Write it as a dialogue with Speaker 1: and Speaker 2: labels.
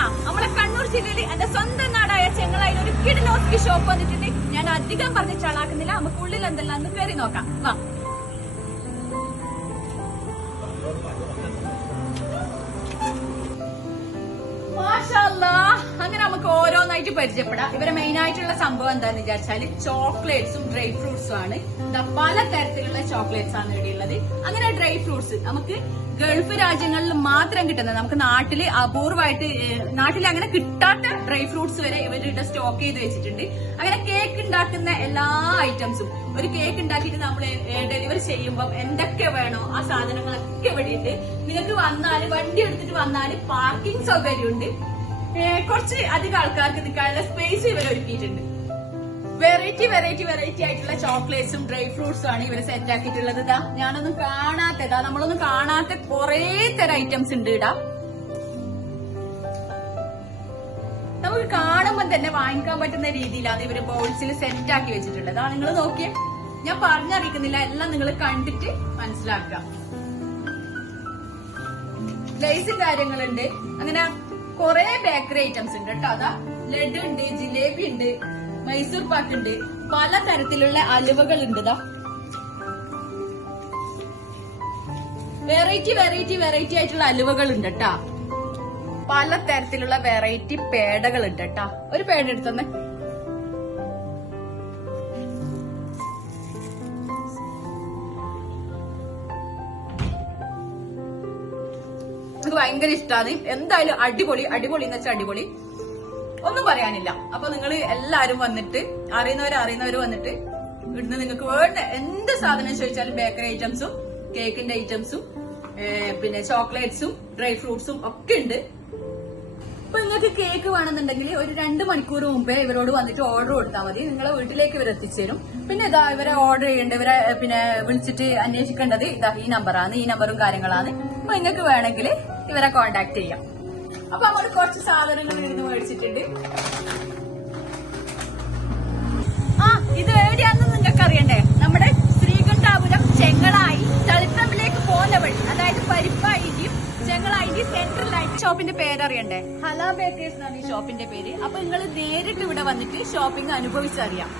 Speaker 1: ഇതാ നമ്മളെ കണ്ണൂർ ജില്ലയിൽ എന്റെ സ്വന്തം നാടായ ചെങ്ങളായി ഒരു കിടനോസ്കി ഷോപ്പ് വന്നിട്ടുണ്ട്. ഞാൻ അധികം പറഞ്ഞ് ചളാക്കുന്നില്ല. നമുക്ക് ഉള്ളിൽ എന്തെല്ലാം കയറി നോക്കാം. വാ. ഓരോന്നായിട്ട് പരിചയപ്പെടാം. ഇവരെ മെയിൻ ആയിട്ടുള്ള സംഭവം എന്താന്ന് വിചാരിച്ചാൽ ചോക്ലേറ്റ്സും ഡ്രൈ ഫ്രൂട്ട്സും ആണ്. പല തരത്തിലുള്ള ചോക്ലേറ്റ്സ് ആണ് ഇവിടെ ഉള്ളത്. അങ്ങനെ ഡ്രൈ ഫ്രൂട്ട്സ് നമുക്ക് ഗൾഫ് രാജ്യങ്ങളിൽ മാത്രം കിട്ടുന്നത്. നമുക്ക് നാട്ടിൽ അപൂർവമായിട്ട് നാട്ടിൽ അങ്ങനെ കിട്ടാത്ത ഡ്രൈ ഫ്രൂട്ട്സ് വരെ ഇവരുടെ സ്റ്റോക്ക് ചെയ്ത് വെച്ചിട്ടുണ്ട്. അങ്ങനെ കേക്ക് ഉണ്ടാക്കുന്ന എല്ലാ ഐറ്റംസും ഒരു കേക്ക് ഉണ്ടാക്കിയിട്ട് നമ്മൾ ഡെലിവറി ചെയ്യുമ്പോൾ എന്തൊക്കെ വേണോ ആ സാധനങ്ങളൊക്കെ ഇവിടെ ഉണ്ട്. നിങ്ങൾക്ക് വന്നാൽ വണ്ടി എടുത്തിട്ട് വന്നാൽ പാർക്കിംഗ് സൗകര്യമുണ്ട്. കുറച്ച് അധികം ആൾക്കാർക്ക് നിൽക്കാനുള്ള സ്പേസ് ഇവർ ഒരുക്കിയിട്ടുണ്ട്. വെറൈറ്റി വെറൈറ്റി വെറൈറ്റി ആയിട്ടുള്ള ചോക്ലേറ്റ്സും ഡ്രൈ ഫ്രൂട്ട്സും ആണ് ഇവർ സെറ്റ് ആക്കിയിട്ടുള്ളത്. ഇതാ ഞാനൊന്നും കാണാത്തതാ നമ്മളൊന്നും കാണാത്ത കുറേ തരം ഐറ്റംസ് ഉണ്ട് ഇടാ. നമുക്ക് കാണുമ്പോൾ തന്നെ വാങ്ങിക്കാൻ പറ്റുന്ന രീതിയിലാണ് ഇവർ ബോൾസിൽ സെറ്റ് ആക്കി വെച്ചിട്ടുള്ളത്. അതാ നിങ്ങൾ നോക്കിയേ. ഞാൻ പറഞ്ഞറിയിക്കുന്നില്ല എല്ലാം നിങ്ങൾ കണ്ടിട്ട് മനസ്സിലാക്കുക. ലൈസും കാര്യങ്ങളുണ്ട്. അങ്ങനെ കുറെ ബേക്കറി ഐറ്റംസ് ഉണ്ട് കേട്ടോ അതാ ലഡു ഉണ്ട് ജിലേബി ഉണ്ട് മൈസൂർ പാക്ക് ഉണ്ട്. പല തരത്തിലുള്ള അലുവകൾ ഉണ്ട് ഇതാ വെറൈറ്റി വെറൈറ്റി വെറൈറ്റി ആയിട്ടുള്ള അലുവകൾ ഉണ്ട് കേട്ടാ പല തരത്തിലുള്ള വെറൈറ്റി പേടകൾ ഉണ്ട് കേട്ടാ ഒരു പേട എടുത്തന്നെ. എനിക്ക് ഭയങ്കര ഇഷ്ടമാണ് എന്തായാലും അടിപൊളി അടിപൊളി എന്ന് വെച്ചാൽ അടിപൊളി. ഒന്നും പറയാനില്ല. അപ്പൊ നിങ്ങൾ എല്ലാരും വന്നിട്ട് അറിയുന്നവർ അറിയുന്നവർ വന്നിട്ട് ഇവിടുന്ന് നിങ്ങൾക്ക് വേണ്ട എന്ത് സാധനം ചോദിച്ചാലും ബേക്കറി ഐറ്റംസും കേക്കിന്റെ ഐറ്റംസും പിന്നെ ചോക്ലേറ്റ്സും ഡ്രൈ ഫ്രൂട്ട്സും ഒക്കെ ഉണ്ട്. ഇപ്പൊ നിങ്ങൾക്ക് കേക്ക് വേണമെന്നുണ്ടെങ്കിൽ ഒരു രണ്ട് മണിക്കൂർ മുമ്പേ ഇവരോട് വന്നിട്ട് ഓർഡർ കൊടുത്താൽ മതി. നിങ്ങളെ വീട്ടിലേക്ക് ഇവർ എത്തിച്ചേരും. പിന്നെ ഇതാ ഇവരെ ഓർഡർ ചെയ്യേണ്ട ഇവരെ പിന്നെ വിളിച്ചിട്ട് അന്വേഷിക്കേണ്ടത് ഇതാ ഈ നമ്പറാണ് ഈ നമ്പറും കാര്യങ്ങളാണ്. അപ്പൊ നിങ്ങൾക്ക് വേണമെങ്കിൽ ഇവരെ കോണ്ടാക്ട് ചെയ്യാം. അപ്പൊ നമ്മൾ കുറച്ച് സാധനങ്ങൾ ഇരുന്ന് മേടിച്ചിട്ടുണ്ട്. പരിപ്പായിരിക്കും അതിന്റെ സെന്ററിലായിട്ട് ഷോപ്പിന്റെ പേരറിയണ്ടേ ഹല ബേക്കേഴ്സ് എന്നാണ് ഈ ഷോപ്പിന്റെ പേര്. അപ്പൊ നിങ്ങൾ നേരിട്ട് ഇവിടെ വന്നിട്ട് ഷോപ്പിംഗ് അനുഭവിച്ചറിയാം.